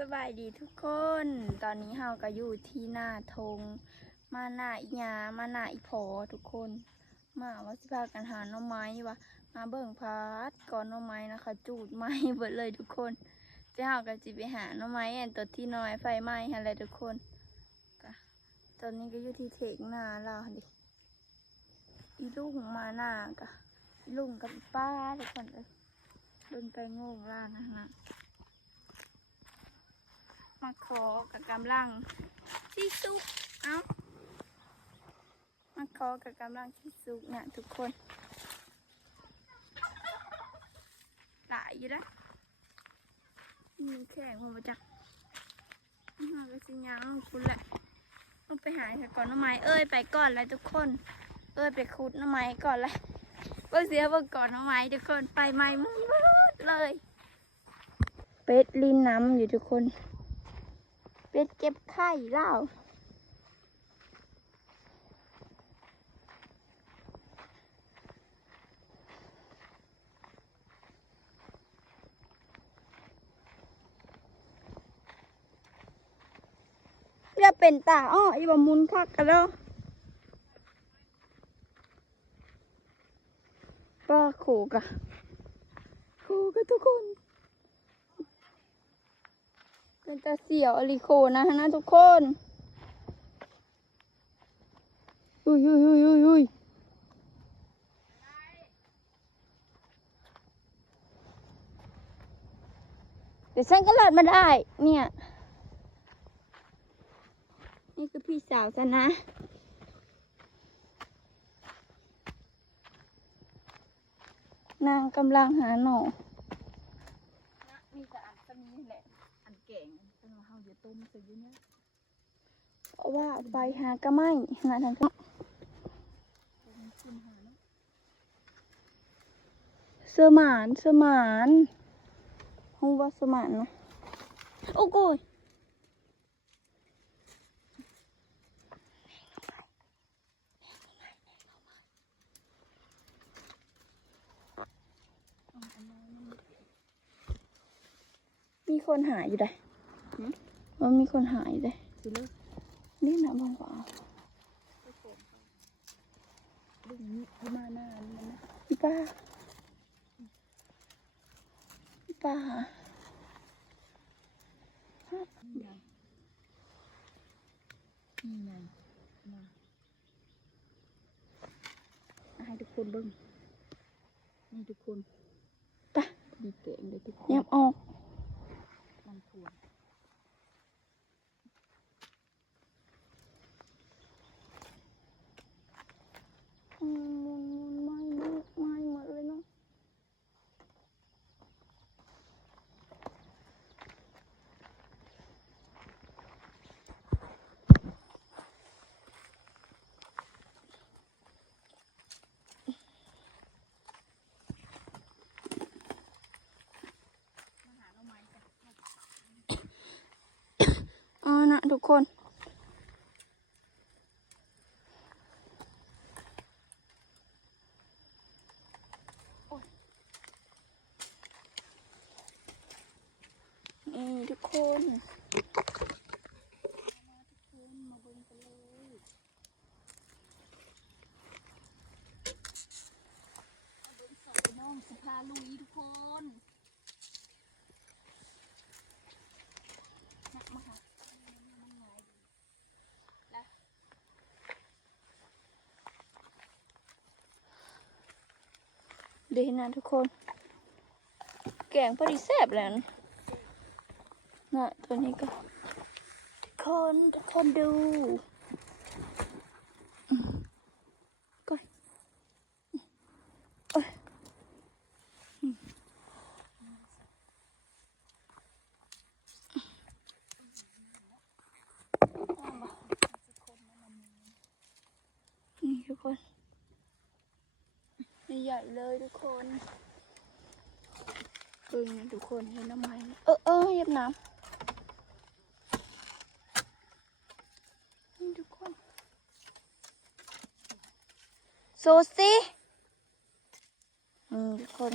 สบายดีทุกคน ตอนนี้เฮาก็อยู่ที่หน้าธงมาหน้าอีหยามาหน้าอีพอทุกคน มาว่าสิพากันหาหน่อไม้วะมาเบิ่งพัดก่อนหน่อไม้นะคะ จูดไม้เบิดเลยทุกคนจะเฮาก็จิไปหาหน่อไม้อันตัวที่น้อยไฟไหม้อะไรทุกคนก็ตอนนี้ก็อยู่ที่เถกหน้าเราดิอีลุงมาหน้ากะลุงกับป้าทุกคนเลยเดินไปงงล่างนะฮะ มาขอกับกำลังที่สุกเอ้ามาขอกับกำลังที่สุกเนี่ยทุกคนหลายอยู่นะมีแข่งมาจากมาไปสิยังคุณแหละต้องไปหาค่ะก่อนน้ำไม้เอ้ยไปก่อนเลยทุกคน เอ้ยไปคุดน้ำไม้ก่อนเลยว่าเสียเบ่งก่อนน้ำไม้ทุกคนไปไม้มืดเลย เป็ดลินน้ำอยู่ทุกคน เป็ดเก็บไข่เล่าจะเป็นตาอ้ออีบมุนคักกันแล้วป้าขู่กะขู่กะทุกคน เป็นตาเสียวอลิโคนะฮะนะทุกคนอุ้ยอุ้ยอุ้ยอุ้ยอุ้ยเดี๋ยวฉันก็หลอดมาได้ เนี่ย นี่คือพี่สาวฉันนะนางกำลังหาหน่อ มีแต่อันตนี้แหละ อันแก่งซึ่งเราเฮาจะ ต้มซื้อเนี่ยเพราะว่าไปหากระไม้หาทางซ้าเนาะเสื้อหมานเสมานห้องว่าเสมานนะโอ้โกยมีคนหายอยู่ได้ มันมีคนหายอยู่ได้สิเลิกนี่นะบางว่าไปโกงเขาดึงนี้ที่มาหน้านี่มันนะพี่ป้าพี่ป้านี่ไงนี่ไงมาเอาให้ทุกคนเบิ่งนี่ทุกคนไป้าดีเก่งเลยทุกคนยังออก ลำทวน อืมไม่ไม่ไม่หมดเลยเนาะ มาหาเราไหมจ้ะ อ่านะทุกคนนี่ทุกคน มาเบิ่งกันเลยมาเบิ่งสองพี่น้องสภาลุยทุกคนนักมาหา เดี๋ยวนะทุกคน แกงพอดีแซ่บแล้วนะนะตัวนี้ก็ ทุกคน ทุกคนดูอืมก้อยโอ้ยอืมนี่ทุกคนให ญ่เลยทุกคนพิ่งทุกคนเห็นน้ำมันเออเออเหยียบน้ำนี่ทุกคนโซซิอืมทุกคน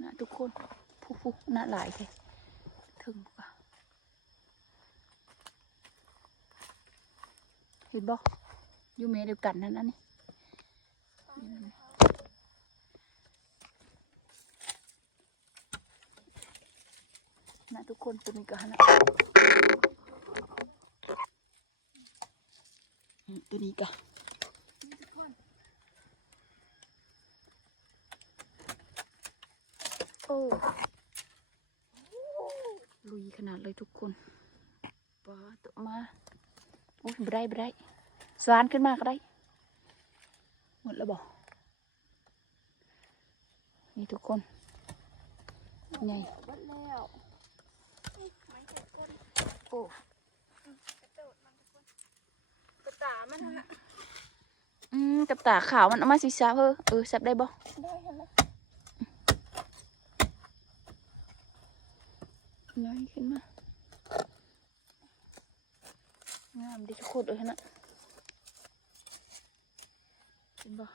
นะทุกคนผู้ผู้น่าหลายเลยถึงปะเห็นบ่อ ยู่เมเดียวกันนั่นนะนี่นะทุกคนตัวนี้ก็ฮะนะตัวนี้ก็โอ้ลุยขนาดเลยทุกคนปาตัวมาโอ้ยบได้บได้ สวานขึ้นมาก็ได้ หมดแล้วบอกนี่ทุกคนไงเบิดแล้วไม้เจ็บก้นโอ้กระโดดมันทุกคนกระตามันฮะอืมกับตาขาวมันเอามาสีซาเออเออซับได้บ่ได้เห็นไหมน้อยขึ้นมางามดีทุกคนเลยนะ เห็นบ่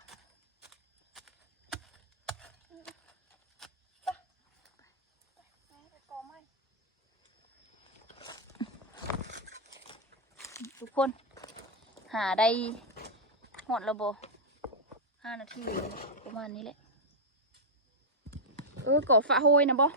ทุกคน หาได้หมดแล้วบ่ห้านาทีประมาณนี้แหละ เออก่อฝาโหยนะบ่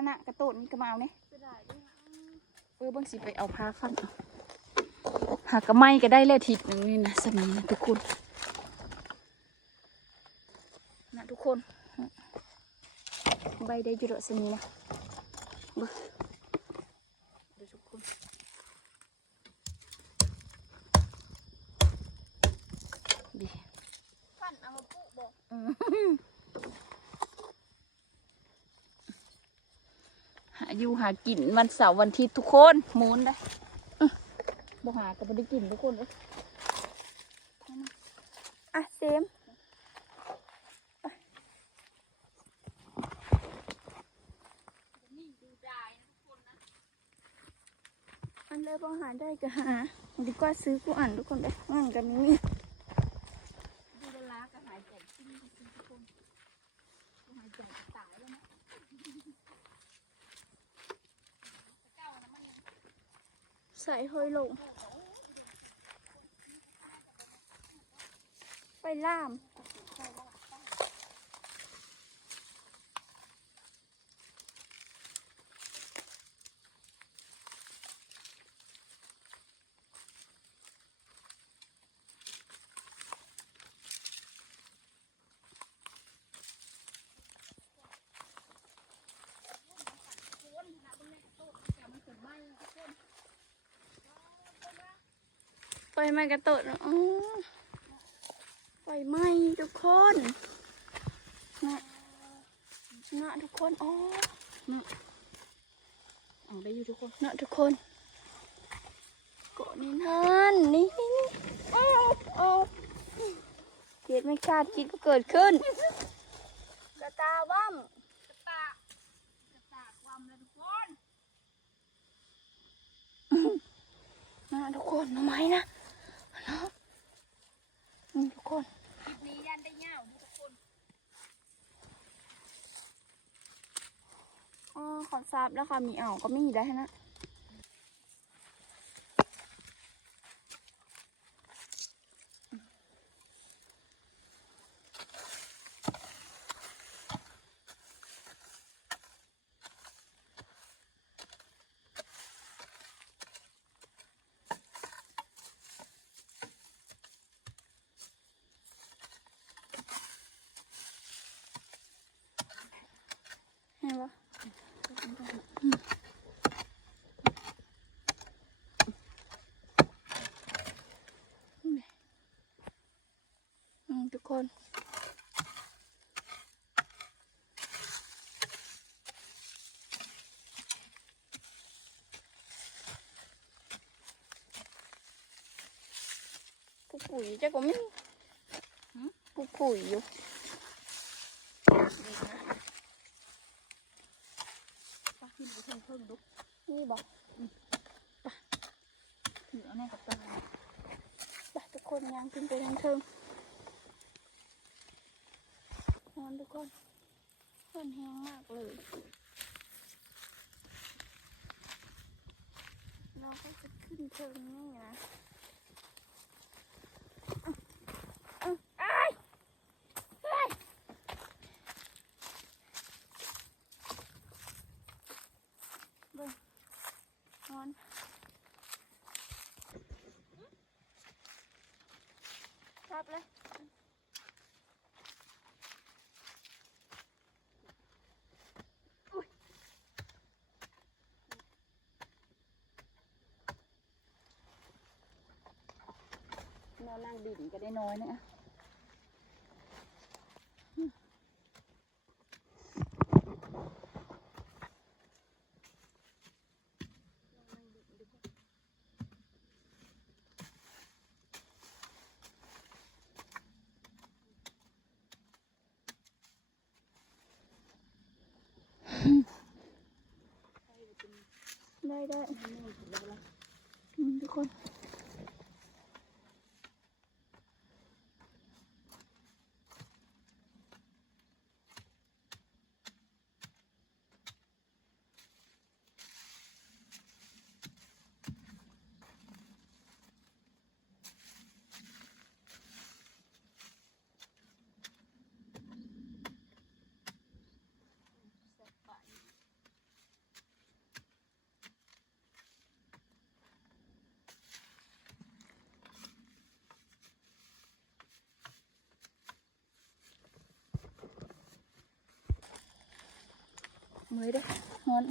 น่าน่ะกระโตดนี่ก็มาเอาเนี่ยจะได้ด้วยนะเออบางสิไปเอาผ้าฟันเอาหากระไม้ก็ได้แล้วทิศหนึ่งนี่นะสมีนะทุกคนนะทุกคน ใบได้อยุโรสมีนะเบิ่งดูทุกคนดีฟันเอามาปุบอก อยู่หากินวันเสาร์วันทิตย์ทุกคนหมูนได้บ่หาก็บ่ได้กินทุกคนเลยอะเซมอันเลยพอหาได้ก็หาดีกว่าซื้อกูอ่านทุกคนได้งั้นกันนี้ ดูเวลาก็หายใจขึ้นทุกคนหายใจจะตายแล้วนะ ใส่ห้อ ลงไปล่ามไฟไหม้กระตดอ๋อไฟไหม้ทุกคนนะนะทุกคนอ๋อเอาได้อยู่ทุกคนนะทุกคนเกาะนี่นั่นนี่นี่นี่เอาเอาเกิไม่คาดคิดก็เกิดขึ้น กระตาว่ำ กระตากกระตากความเลยทุกคน นะทุกคนทำไมนะนะนี่ทุกคน คลิปนี้ยันได้เงาทุกคน อ๋อขอ ทราบแล้วค่ะมีอ่าวก็ไมีได้นะเห็นปะอืมทุกคน ผู้ ปุ๋ยจะก็ไม่ผู้ปุ๋ยอยู่ป้าขึ้นไปเพิ่งเพิ่งลุกนี่บอกถือเอาแน่กับตาไปทุกคนยังขึ้นไปทางเทิงนอนทุกคนคนแห้งมากเลยเราก็จะขึ้นเทิงนี่นะอื้ออื้ออ้ายอ้ายเบิ่งนอน ครับเลย แนวนั่งดิ่นก็ได้น้อยนะได้ได้อืมทุกคน มือเด้อฮอน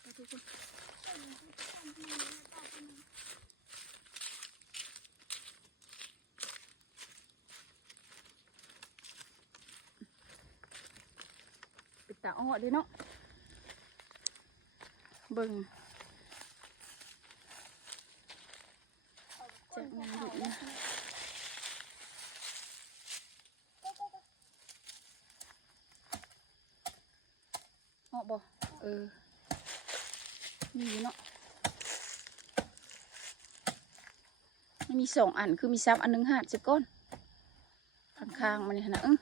ไปทุกคนปิดตาอ้อเดิเนาะเบิ่ง จากงานหยุดนะเหาะ บ่เออมีเนาะมันมีสองอันคือมีซับอันหนึงหาดสิก้อนข้างๆมันนี่นะเออ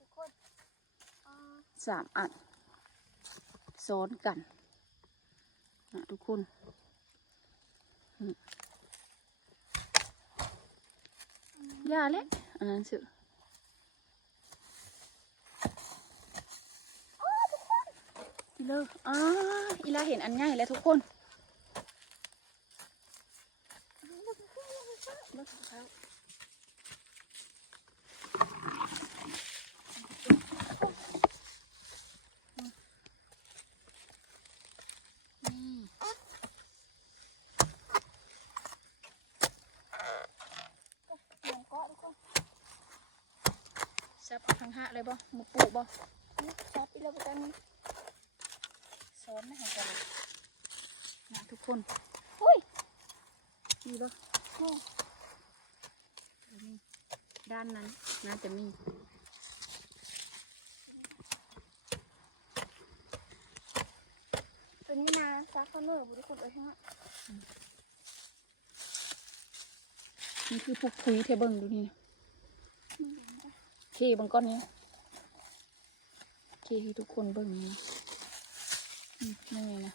ทุกคนอ่าสามอันซ้อนกันนะทุกคนอืม ยาเล็กอันนั้นสิอีเลออ่าอีลาเห็นอันง่ายแล้วทุกคน เสียงเกาะทุกคน ซับ เอาทั้งห้าเลยบ่หมูปูบ่นี่ชับอีกแล้วประกันนี้ซ้อนไม่เห็นกันเลยนะทุกคนอุ้ยมีบ่โอ้มีด้านนั้นน่าจะมีตัวนี้นะซักข้าวเหนียวบุทุกคนไปข้างหน้านี่คือพวกคุยเทเบิงดูนี่นะเคเบังก้อนเนี้ ยเคให้ทุกคนเบิ่งนี่นะอืมนี่นะ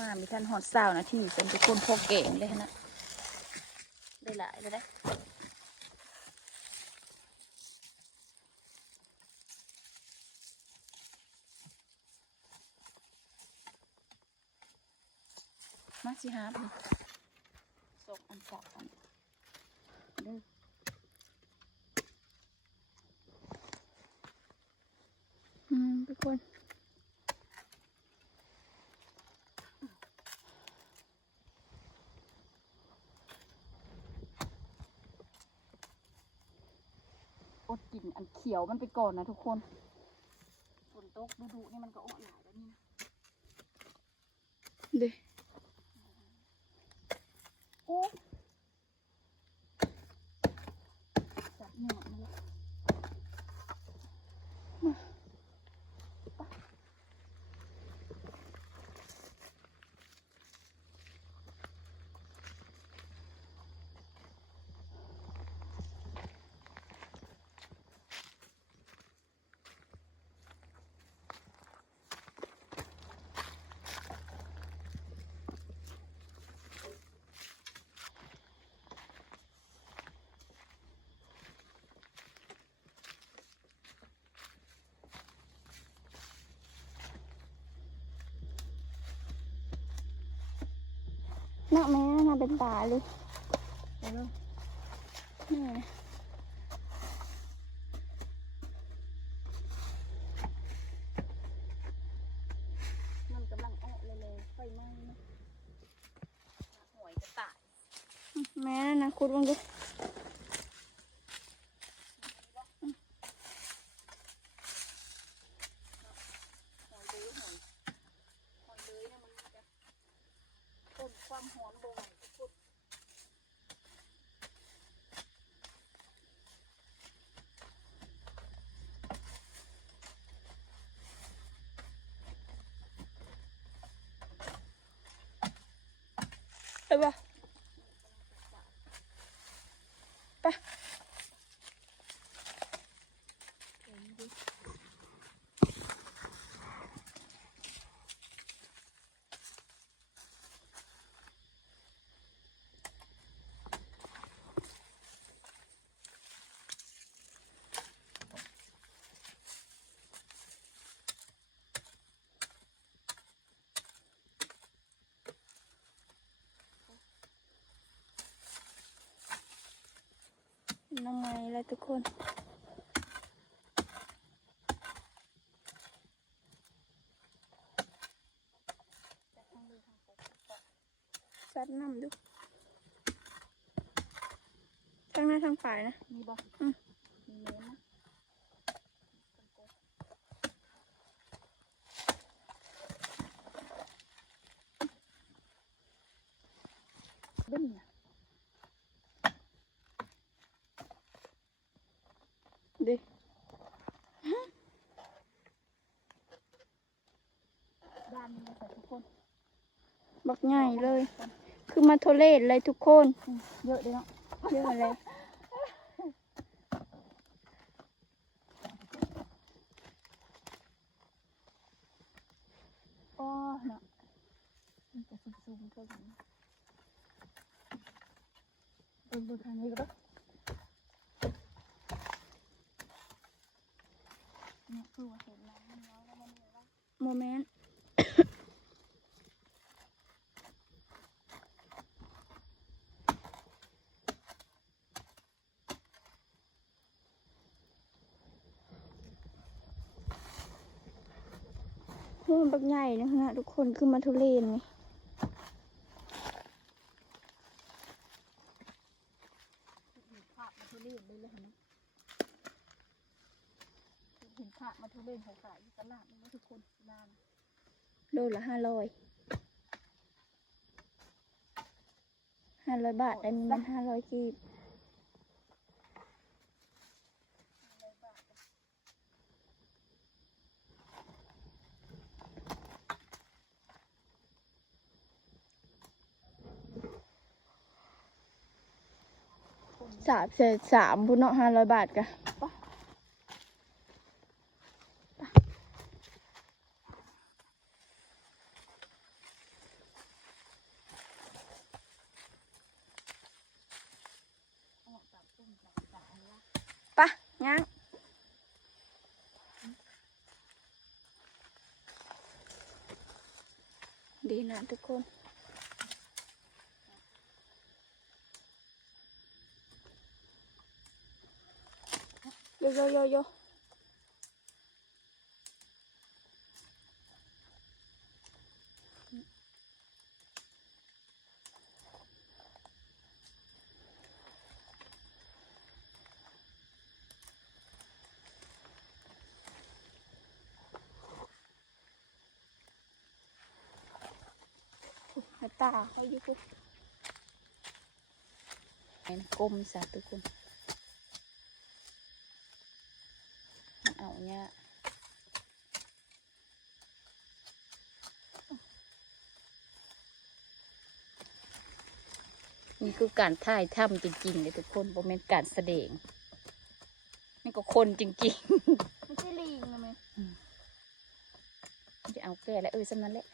มามีท่านหอดสานะที่เป็นทุกคนพวกเก่งเลยนะได้หลายเลยนะมาสิฮะสกอันสอกอันเด้อ ขียวมันไปก่อนนะทุกคนฝนตกดูๆนี่มันก็ออกหลายแล้วนี่นะเด้โอ้ นักแม่น่าเป็นตาเลยเออนี่นะ มันกำลังออกเลยเลยไฟไหม้นะหวยกระต่าย แม่นะคุดลงดู หอยเลยหอยหอยเลยนะมันจะต้น ความหอมโบง น้องไม้แล้วทุกคนซัดน้ำดูทั้งหน้าทั้งฝ่ายนะ มีบ่อืมมีเนื้อนะเบิ้ลน่ะ ดิ ด้านนี้นะแต่ทุกคน บักใหญ่เลย คือมาโท เลตเลยทุกคน เยอะเลยเนาะเยอะเลยโอ้เนาะมันจะซุ่มๆเท่ากันเบิ่งเบิ่งทางนี้ก็ได้เนี่ยคือว่าเห็นน้ำมันน้อยแล้วมันเหลือว่าโมเมนต์ โอ้มันบักใหญ่นะฮะทุกคนคือมาทุเรนไงเห็นภาพมาทุเรศเลยเลยเห็นไหมเห็นภาพมาทุเรศเขาขายตลาดนะทุกคนนานโลละห้าร้อยห้าร้อยบาทได้มันห้าร้อยกีบ สามเศษสามพุ่นเนาะห้าร้อยบาทกะเอาออกจากต้นจากจากอันละปะยังดีนะทุกคน vô vô vô ta hoi vô cùng. Em cung sao tôi cung. คือการถ่ายทำจริงๆเลยทุกคนโมเมนการแสดงนี่ก็คนจริงไม่ใช่ลิงนะแม่ๆจะเอาแก่แล้วเออสำนั้นแหละ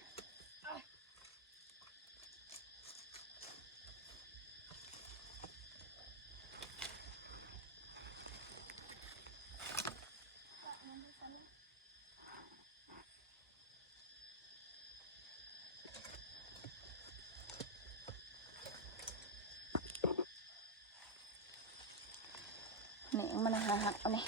好嘞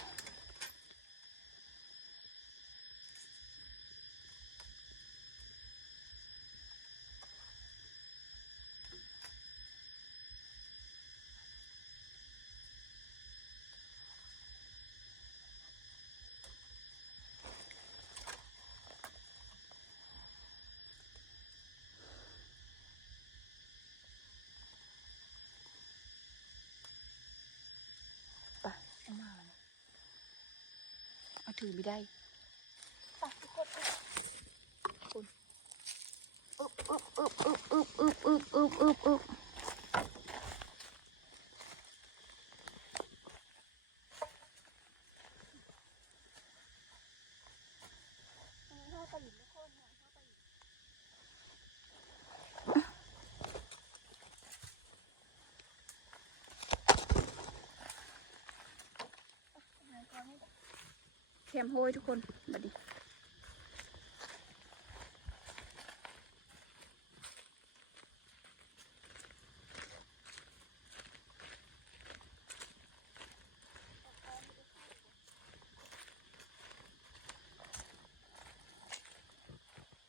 ถือไม่ได้ไปทุกคนคุณอึบอึบอึบอึบอึบอึบอึบอึบอึบอึบ แคมโฮยทุกคนบัดนี้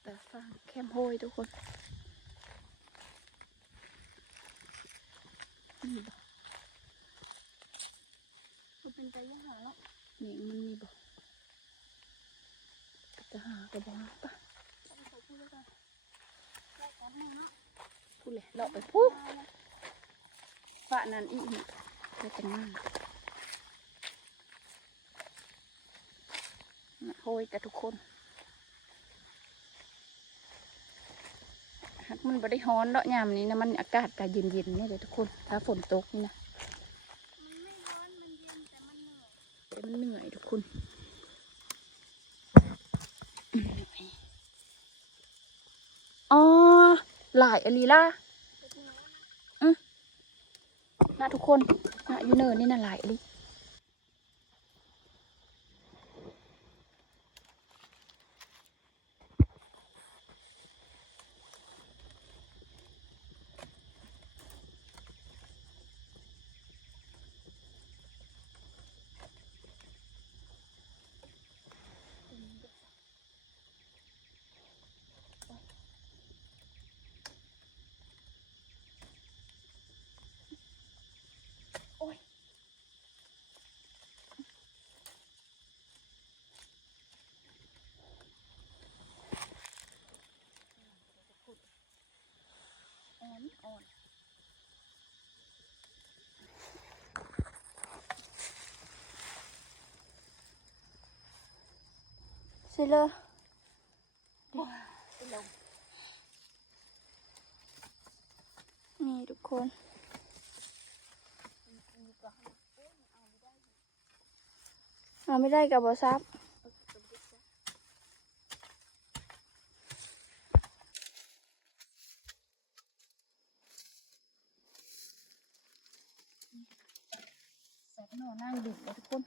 แต่ฟังแคมโฮยทุกคนบ่ มันเป็นใจยังหาเนาะ นี่มันมีบ่จะหากระบอกปะ ต้องไปพูดแล้วกันได้กันหนึ่งเนาะ พูด เลยเราไปพูดฝะนันอีกนี่ไปจังหนน่ะโฮยกับทุกคนหักมันบ่ได้ฮ้อนเนาะยามนี้นะมันอากาศก็เย็นๆนี่เลยทุกคน ถ้าฝนตกนี่นะมันไม่ร้อนมันเย็นแต่มันเหนื่อยแต่มันเหนื่อยทุกคนอ๋อหลายอลีล่า น่าทุกคนนะอยู่เนินนี่น่ะหลายอลีอ่ อ่อนใช่เลยไปลงนี่ทุกคนเอาไม่ได้กับบอซับ หน่อนั่งดึกแล้วทุกคน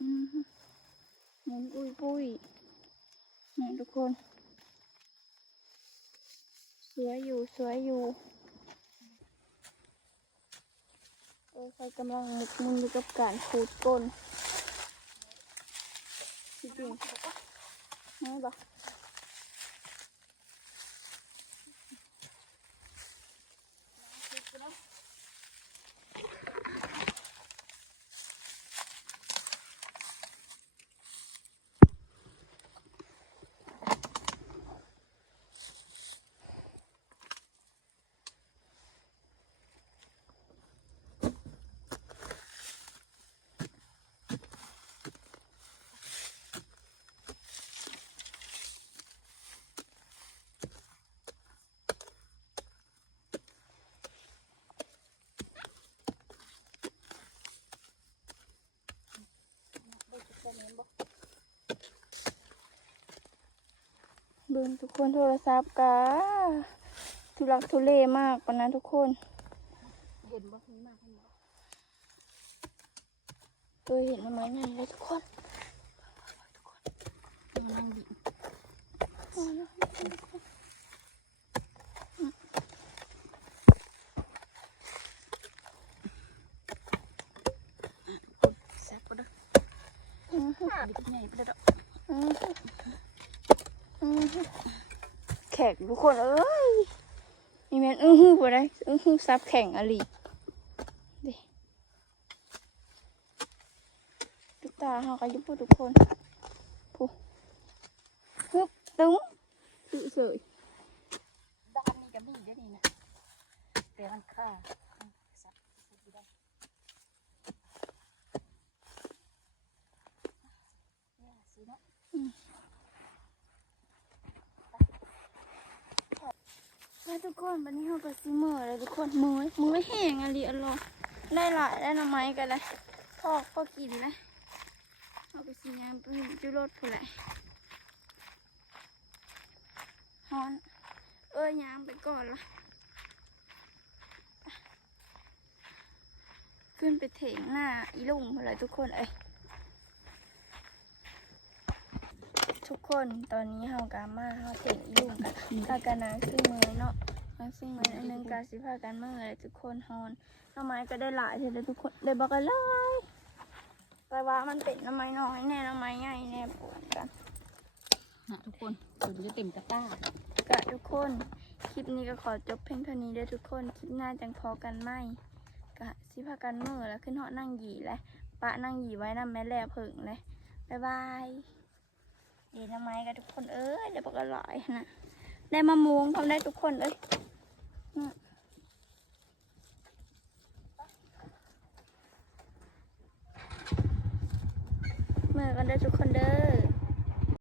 อืมหมุนอุ้ยปุ้ยนี่ทุกคน สวยอยู่สวยอยู่โอ้ยใครกำลังมุกมุ่นอยู่กับการขูดก้น จริ งๆไม่บอกเบิ่งทุกคนโทรศัพท์กะทุลักทุเลมากปะนะทุกคน เห็นบ่มีมากเห็นบ่เคยเห็นไหมไงเลยทุกคนมันนั่งดิงแซ่บก็เด้อ อือฮึ ดิบใหญ่ไปแล้วดอกอือฮึอือฮึแขกทุกคนเอ้ยมีแมนอื้อฮึบ่ได้อื้อฮึซับแข่งอะลีดิตุ๊กตาเฮาก็อยุบทุกคนผู้ฮึบตึ้งตื้อเฉยด้านนี้ก็มีเด้อนี่นะแต่มันค่าซับซับอยู่ได้เนี่ยสิเนาะ แล้วทุกคนวันนี้เราก็ซิเมอเลยทุกคนมือมือแห้งอะไรอร่อยได้หลายได้หน่อไม้กันเลยพอก็กินเลยเอาไปสิยางไปจุรถผู้นแหละฮอน เอ้ยยางไปก่อนละขึ้นไปเถงหน้าอีลุงผู้นแหละทุกคนเอ้ยทุกคนตอนนี้เฮากามาเฮาเถงอีลุงกันพากนางซึ่งมือเนาะ นางซึ่งมืออันหนึงกาสิพากันเมื่อไรทุกคนฮอนหน้ำไม้ก็ได้หลายเท่าทุกคนได้บอกกันเลยแต่ว่ามันเป็นหน้ำไม้น้อยแน่หน้ำไม้ใหญ่แน่ปนกัน นะทุกคนถึงจะเต็มตะกร้ากะทุกคน คลิปนี้ก็ขอจบเพียงเท่านี้เด้อทุกคน คลิปหน้าจังพอกันไหมกะสิพากันเมื่อแล้วขึ้นเหาะนั่งหยีเลยปะนั่งหยีไว้น้ำแม่แล่เผิงเลยบ๊ายบายเดี๋ยวหน้ำไม้กันทุกคนเอ้ยเดี๋ยวบอกกันหลายนะได้มะม่วงทำได้ทุกคนเอ้ย เมื่อกันได้อทุกคนเด้อ